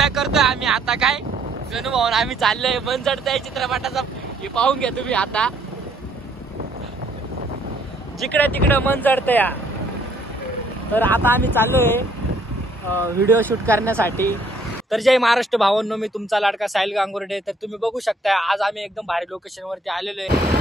Enjoy करतोय आम्ही आता काय गणभाऊन आम्ही चाललोय मनचडत्या चित्रपटाचा हे पाहून घ्या तुम्ही आता जिकडे तिकडे मन चढतंय तर आता आम्ही चाललोय व्हिडिओ शूट करण्यासाठी। तर जय महाराष्ट्र भावांनो, मी तुमचा लाडका साहिल गांगुर्डे। तर तुम्ही बघू शकता आज आम्ही एकदम भारी लोकेशन वरती आलेलो आहे।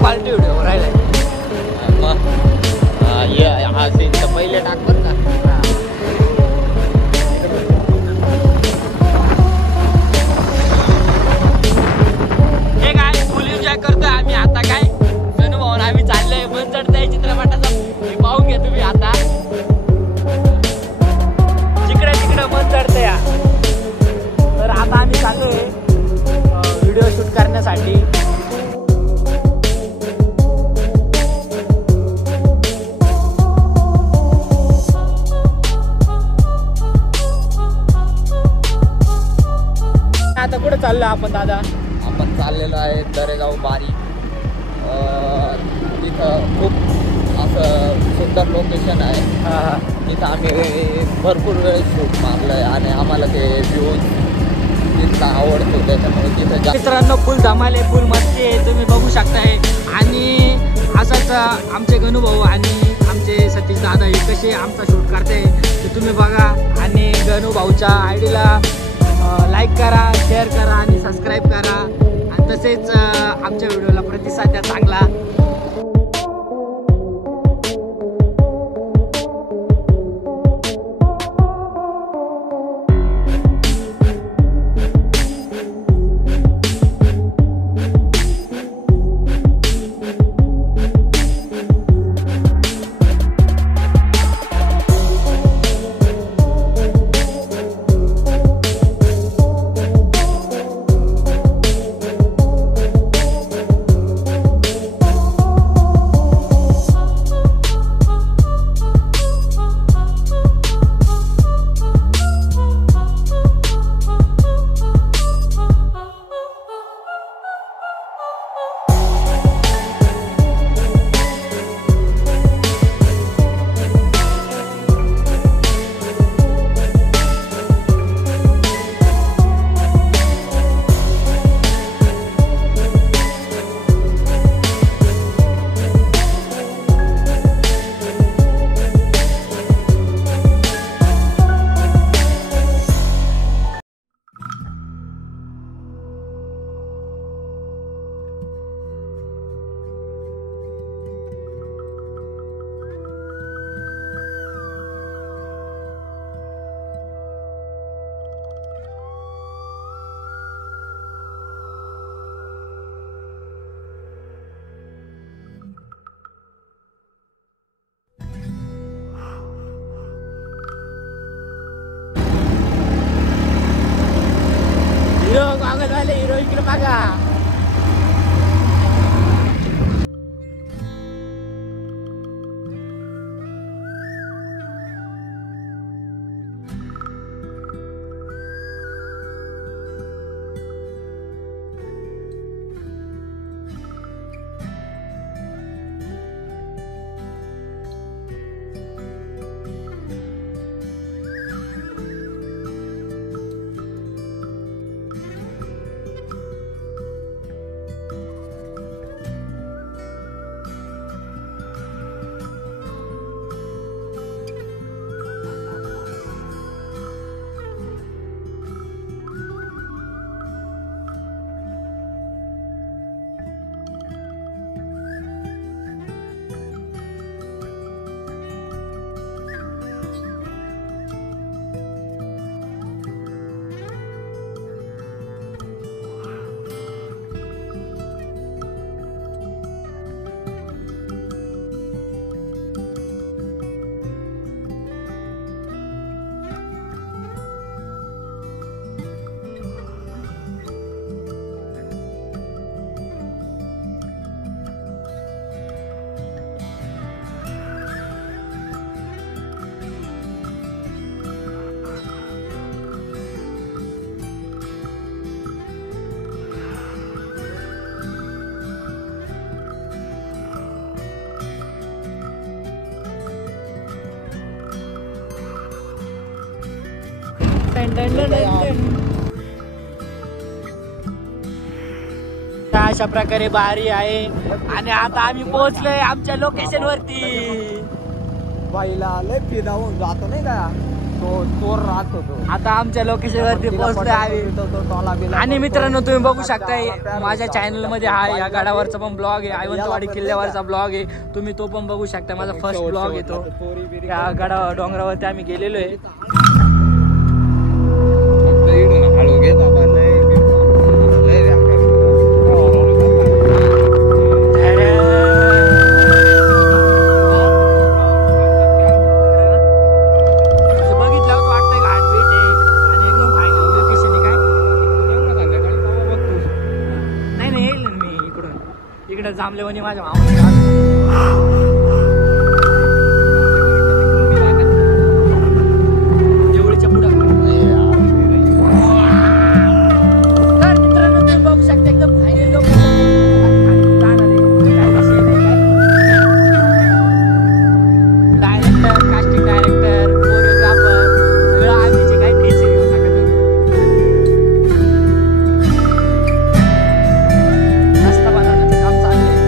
क्वालिटी व्हिडिओ राहिलाय हा सीन तर पहिले टाक बरं का। हे काय फुल एन्जॉय करतोय आम्ही आता काय गणभाऊन आम्ही चाललोय मनचडत्या चित्रपटाचा हे पाहून घ्या तुम्ही आता जिकडे तिकडे मन चढतंय तर आता आम्ही चाललोय व्हिडिओ शूट करण्यासाठी। आता कुठे चाललो आपण दादा? आपण चाललेलो आहे दरेगाव बारी। तिथं खूप असं सुंदर लोकेशन आहे। तिथं आम्ही भरपूर वेळ शूट मारलंय आणि आम्हाला ते व्ह्यूज तिथला आवडतो त्याच्यामुळे तिथं मित्रांनो फुल धमाल आहे, फुल मस्ती आहे, तुम्ही बघू शकताय। आणि असाच आमचे गणूभाऊ आणि आमचे सतीश दादा हे कसे आमचा शूट करते ते तुम्ही बघा। आणि गणू भाऊच्या आयडीला लाईक करा, शेअर करा आणि सबस्क्राईब करा आणि तसेच आमच्या व्हिडिओला प्रतिसाद द्या चांगला. हिरो मागं झाले, हिरो इकडे मागा. अशा प्रकारे बारी आहे आणि आता आम्ही पोहोचलोय आमच्या लोकेशन वरती. बाईला लय फिरावून जातो नाही का, तो चोर राहत होतो. आता आमच्या लोकेशन वरती पोहोचलोय आम्ही. आणि मित्रांनो तुम्ही बघू शकताय माझ्या चॅनल मध्ये हा या गडावरचा पण ब्लॉग आहे, आयवंतवाडी किल्ल्यावरचा ब्लॉग आहे, तुम्ही तो पण बघू शकता. माझा फर्स्ट ब्लॉग आहे तो. त्या गडा डोंगरावरती आम्ही गेलेलो आहे. इकडे जांभलेवानी माझ्या देवळीच्या पुढं. तर मित्रांनो तुम्ही बघू शकता एकदम फायनल लोक डायरेक्टर, कास्टिंग डायरेक्टर, कोरिओग्राफर सगळं आधीचे काही टेन्शन घेऊ नका तुम्ही. रस्ता बनवण्याचं काम चालू आहे.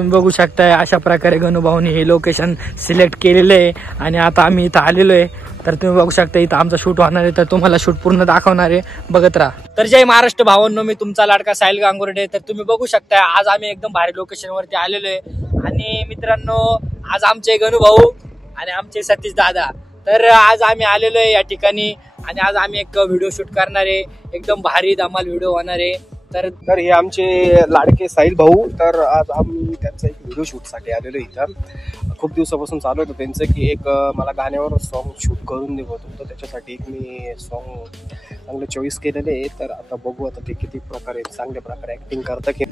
तुम्ही बघू शकताय अशा प्रकारे गणूभाऊनी हे लोकेशन सिलेक्ट केलेलं आहे आणि आता आम्ही इथं आलेलो आहे. तर तुम्ही बघू शकता इथं आमचा शूट होणार आहे, तर तुम्हाला शूट पूर्ण दाखवणार आहे, बघत राहा. तर जय महाराष्ट्र भावांनो, मी तुमचा लाडका साहिल गांगुर्डे. तर तुम्ही बघू शकता आज आम्ही एकदम भारी लोकेशन वरती आलेलो आहे आणि मित्रांनो आज आमचे गणूभाऊ आणि आमचे सतीश दादा. तर आज आम्ही आलेलो आहे या ठिकाणी आणि आज आम्ही एक व्हिडिओ शूट करणार आहे, एकदम भारी धमाल व्हिडिओ होणार आहे. तर हे आमचे लाडके साहिल भाऊ. तर आज आम्ही त्यांचा एक व्हिडिओ शूटसाठी आलेलो इथं. खूप दिवसापासून चालू होतं त्यांचं की एक मला गाण्यावर सॉन्ग शूट करून देत होतं, त्याच्यासाठी एक मी सॉन्ग चांगलं चॉईस केलेले आहे. तर आता बघू आता ते किती प्रकारे चांगल्या प्रकारे ऍक्टिंग करतात की